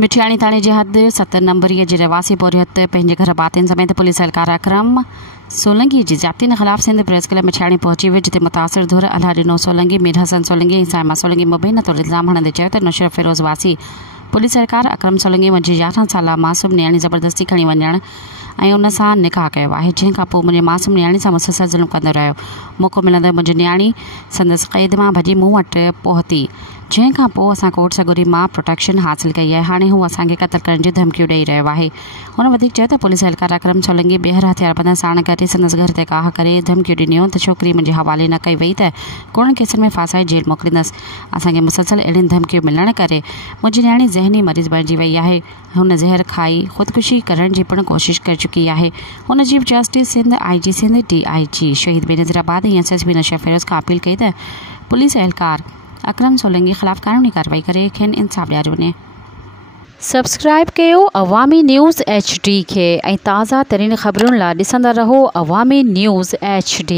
मिठियाणी थाने जे हद 7 नंबरीअ जे रवासी बोरियत पंहिंजे घर बातिन समेत पुलिस एहलकार अकरम सोलंगी जी जातियुनि ख़िलाफ़ सिंध प्रेस क्लब मिठियाणी पहुची वियो, जिते मुतासिर धुर अलाह ॾिनो सोलंगी, मीर हसन सोलंगी ऐं साइमा सोलंगी मुबैना तौर इल्ज़ाम हणंदे चयो त नुसरत फिरोज़ वासी पुलिस एहलकार अकरम सोलंगी मुंहिंजी 11 साला मासूम नियाणी ज़बरदस्ती खणी वञण ऐं उन सां निकाह कयो आहे, जंहिंखां पोइ मुंहिंजे मासूम नियाणी सां मुसलसल ज़ुल्म कंदो रहियो। मौक़ो मिलंदे मुंहिंजी नियाणी संदसि क़ैद मां भॼी मूं वटि पहुती, जंहिंखां पोइ असां कोर्ट सगुरी मां प्रोटेक्शन हासिल कई आहे। हाणे हू असांखे क़त्ल करण जी धमकियूं ॾेई रहियो आहे। हुन वधीक चयो त पुलिस एहलकार अकरम सोलंगी ॿीहर हथियारबंद साण गॾु संदसि घर ते काह करे धमकियूं ॾिनियूं त छोकिरी मुंहिंजे हवाले न कई वई त कोड़नि केसनि में फासाए जेल मोकिलींदसि। असांखे मुसलसल अहिड़ियुनि धमकियूं मिलण करे मुंहिंजी नियाणी ज़हनी मरीज़ बणिजी वई आहे। हुन ज़हर खाई ख़ुदकुशी करण जी पिणु कोशिशि करे चुकी आहे। हुन chief justice Sindh, IG Sindh, DIG Shaheed बेनज़ीराबाद ऐं SSP नुसरत फिरोज़ खां अपील कई त पुलिस एहलकार अकरम सोलंगी ख़िलाफ़ कानूनी कार्रवाई करे खेनि इंसाफ़ ॾियारियो वञे। सब्सक्राइब कयो अवामी न्यूज़ HD खे ऐं ताज़ा तरीन ख़बरुनि लाइ ॾिसंदा रहो अवामी न्यूज़ HD।